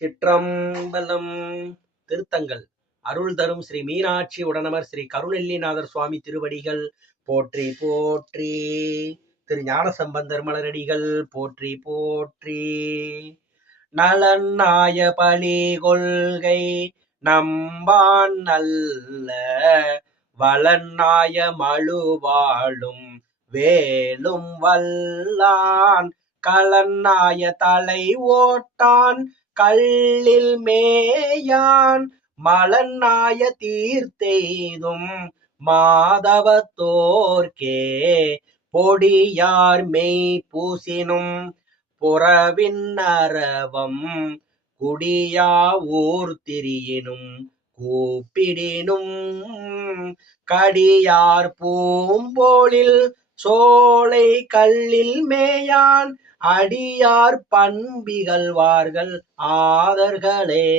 சிற்றம்பலம். திருத்தங்கள் அருள் தரும் ஸ்ரீ மீனாட்சி உடனமர் ஸ்ரீ கருணெல்லிநாதர் சுவாமி திருவடிகள் போற்றி போற்றி. திரு ஞானசம்பந்தர் மலரடிகள் போற்றி போற்றி. நலன்னாய பலி கொள்கை நம்பான் நல்ல வளன்னாய மழுவாழும் வேலும் வல்லான் களன்னாய தலை ஓட்டான் கல்லில் மேயான் மலன்னாய தீர்த்தெய்தும் மாதவத்தோர்க்கே பொடியார் மெய் பூசினும் புறவின் அரவம் குடியா ஊர் திரியினும் கூப்பிடினும் கடியார் பூம்போலில் சோலை கல்லில் மேயான் அடியார் பண்பிகழ்வார்கள் ஆதர்களே.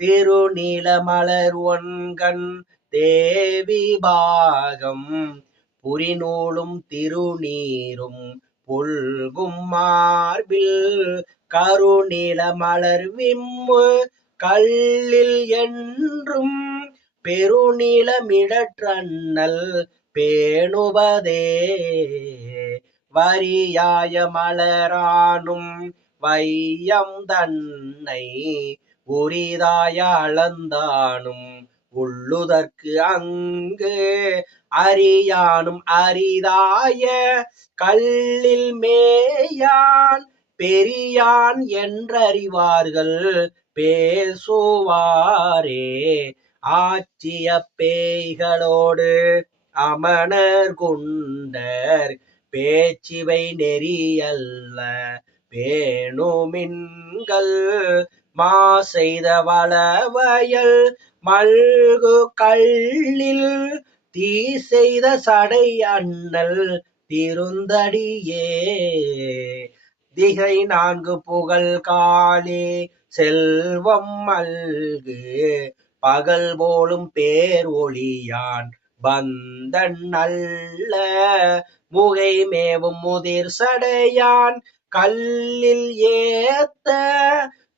திருநீலமலர் ஒன்கண் தேவி பாகம் புரிநூலும் திருநீரும் புல்கும் மார்பில் கருநீல மலர் விம்மு கல்லில் என்றும் பெருநீலமிடற்றண்ணல் பேணுவதே. வரியாய மலரானும் வையம் தன்னை உரிதாய அளந்தானும் உள்ளுதற்கு அங்கு அறியானும் அரிதாய கல்லில் மேயான் பெரியான் என்றறிவார்கள் பேசுவாரே. ஆச்சிய பேய்களோடு அமணர் குண்டர் பேச்சிவை நெறியல்ல பேணுமின்கள் மா செய்த வளவயல் மல்கு கல்லில் தீ செய்த சடை அண்ணல் திருந்தடியே. திகை நான்கு புகழ் காலே செல்வம் மல்கு பகல் போலும் பேர் ஒளியான் பந்தன் நல்ல முகை மேவும் முதிர் சடையான் கல்லில் ஏத்த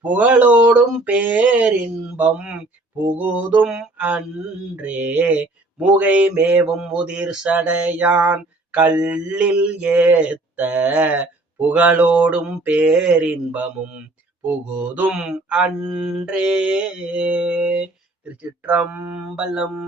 புகழோடும் பேரின்பம் புகுதும் அன்றே. முகை மேவும் முதிர் சடையான் கல்லில் ஏத்த புகழோடும் பேரின்பமும் புகுதும் அன்றே. திருச்சிற்றம்பலம்.